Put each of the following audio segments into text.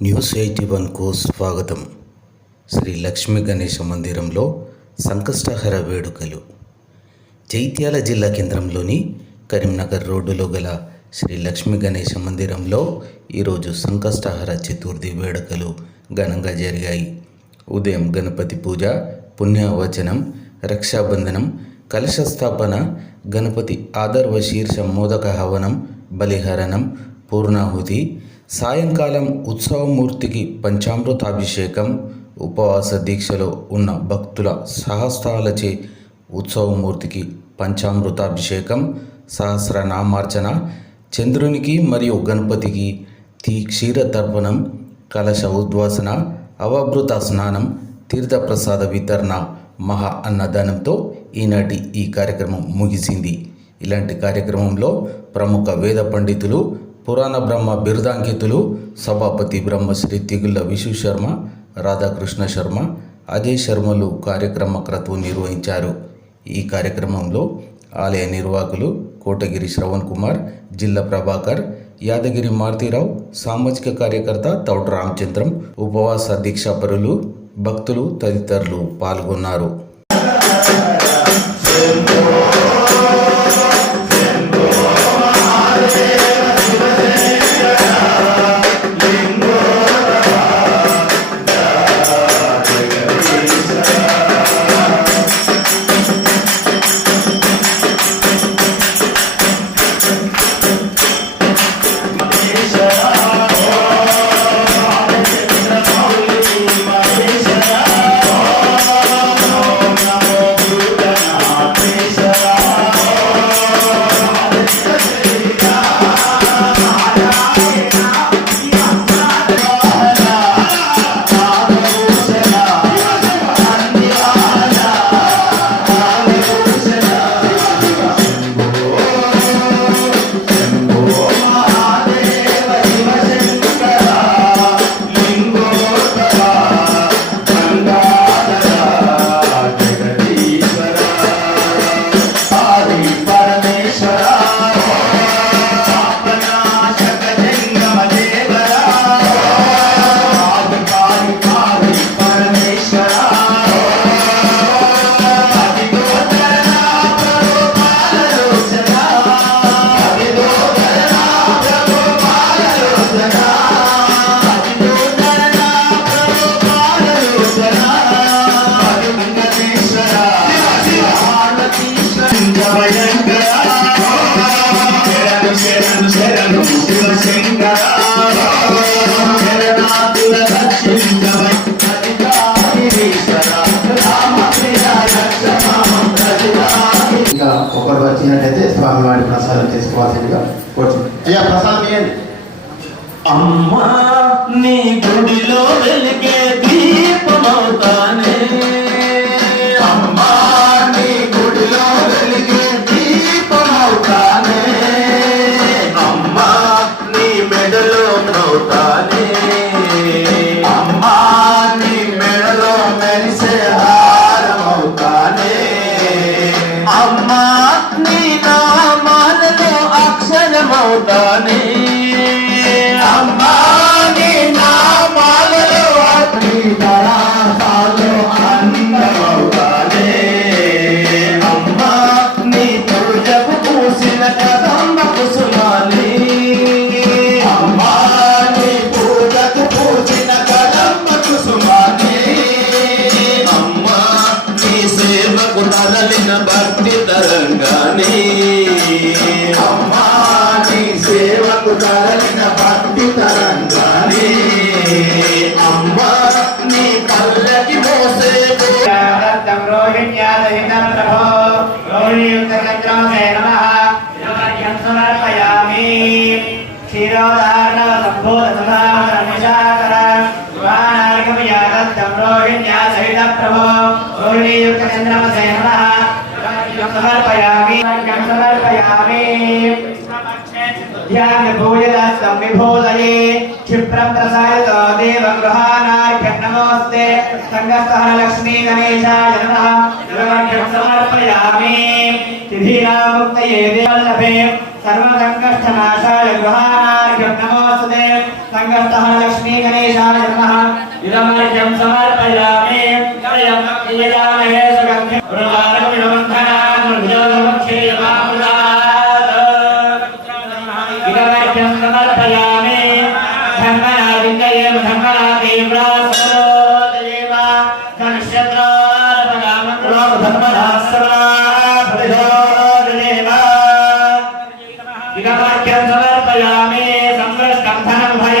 News eighty వన్కు స్వాగతం. శ్రీ లక్ష్మీ గణేష మందిరంలో సంకష్టహర వేడుకలు. జైత్యాల జిల్లా కేంద్రంలోని కరీంనగర్ రోడ్డులో గల శ్రీ లక్ష్మీ గణేష మందిరంలో ఈరోజు సంకష్టహర చతుర్థి వేడుకలు ఘనంగా జరిగాయి. ఉదయం గణపతి పూజ పుణ్యవచనం రక్షాబంధనం కలశ స్థాపన గణపతి ఆదర్వ శీర్ష మోదక హవనం బలిహరణం పూర్ణాహుతి సాయంకాలం ఉత్సవమూర్తికి పంచామృతాభిషేకం ఉపవాస దీక్షలో ఉన్న భక్తుల సహస్రాలచే ఉత్సవమూర్తికి పంచామృతాభిషేకం సహస్రనామార్చన చంద్రునికి మరియు గణపతికి తీ క్షీర తర్పణం కలశ ఉద్వాసన అవభృత స్నానం తీర్థప్రసాద వితరణ మహా అన్నదానంతో ఈనాటి ఈ కార్యక్రమం ముగిసింది. ఇలాంటి కార్యక్రమంలో ప్రముఖ వేద పండితులు పురాణ బ్రహ్మ బిరుదాంకితులు సభాపతి బ్రహ్మశ్రీ తిగుళ్ళ విశు శర్మ రాధాకృష్ణ శర్మ అజయ్ శర్మలు కార్యక్రమకర్తవు నిర్వహించారు. ఈ కార్యక్రమంలో ఆలయ నిర్వాహకులు కోటగిరి శ్రవణ్ కుమార్ జిల్లా ప్రభాకర్ యాదగిరి మారుతీరావు సామాజిక కార్యకర్త తౌట రామచంద్రం ఉపవాస దీక్షాపరులు భక్తులు తదితరులు పాల్గొన్నారు. ఒకరు వచ్చినట్టయితే స్వామివారి ప్రసాదం చేసుకోవాల్సిందిగా కోరుతుంది అయ్యా ప్రసాదం ఇవ్వండి అమ్మా నీ గుడిలో వెలిగే దీపమవుతాను. తుజకు పూసిన కదంబ కుసుమాలి అమ్మా నీ పూజకు పూచిన కదమ్మ కుసుమానే అమ్మా నీ वीरोदारण संबोध सदान निशाकर वाणार्गम यादत्तम रोहिण्या सहित प्रभो रोहिणी युक्त चंद्रमसे नमः समर्पयामि समर्पयामि ध्यान भोजदस्तम विभोदये क्षिप्रं प्रसायत देव गृहानाख्यं नमोऽस्ते सङ्गस्तः लक्ष्मी गणेशाय नमः नमः समर्पयामि तिथीनामुक्तये देवल्लभे सर्वसङ्कष्टनाशाय गृहा संगतः लक्ष्मी गणेशाय नमः इदमर्जं समर्पयामि कलयं यजामहे सुगन्धिं प्रवारं विमन्थनान् विजोदमुख्येयमाप्रदात् इदमर्जं समर्पयामि धर्मनादिकयेम धर्मनादेव्रा सरोदयेव धनुष्यत्रारपदामं धर्मदासरा भजोदयेव इदमर्जं समर्पयामि संवृष्टं धनं भय।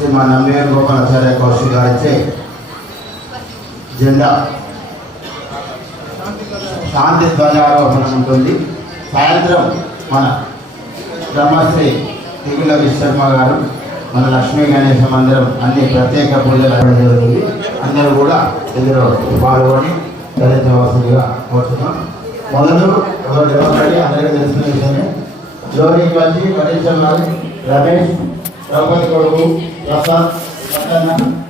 శ్రీ మా నంబియార్ గోపాలాచార్య కౌశిక్ గారిచే జెండా శాంతి ధ్వజారోహణ ఉంటుంది సాయంత్రం మన బ్రహ్మశ్రీ తిగుల విశ్వకర్మ గారు మన లక్ష్మీ గణేశ మందిరం అన్ని ప్రత్యేక పూజలు జరుగుతుంది అందరూ కూడా ఇందులో పాల్గొని ధరించవలసిందిగా కోరుతున్నాం మొదలు ఒకటి అందరికీ తెలిసిన విషయమే. జోరికి వచ్చి పఠించారు రమేష్ ద్రౌపది కొడుకు. 幺三幺三。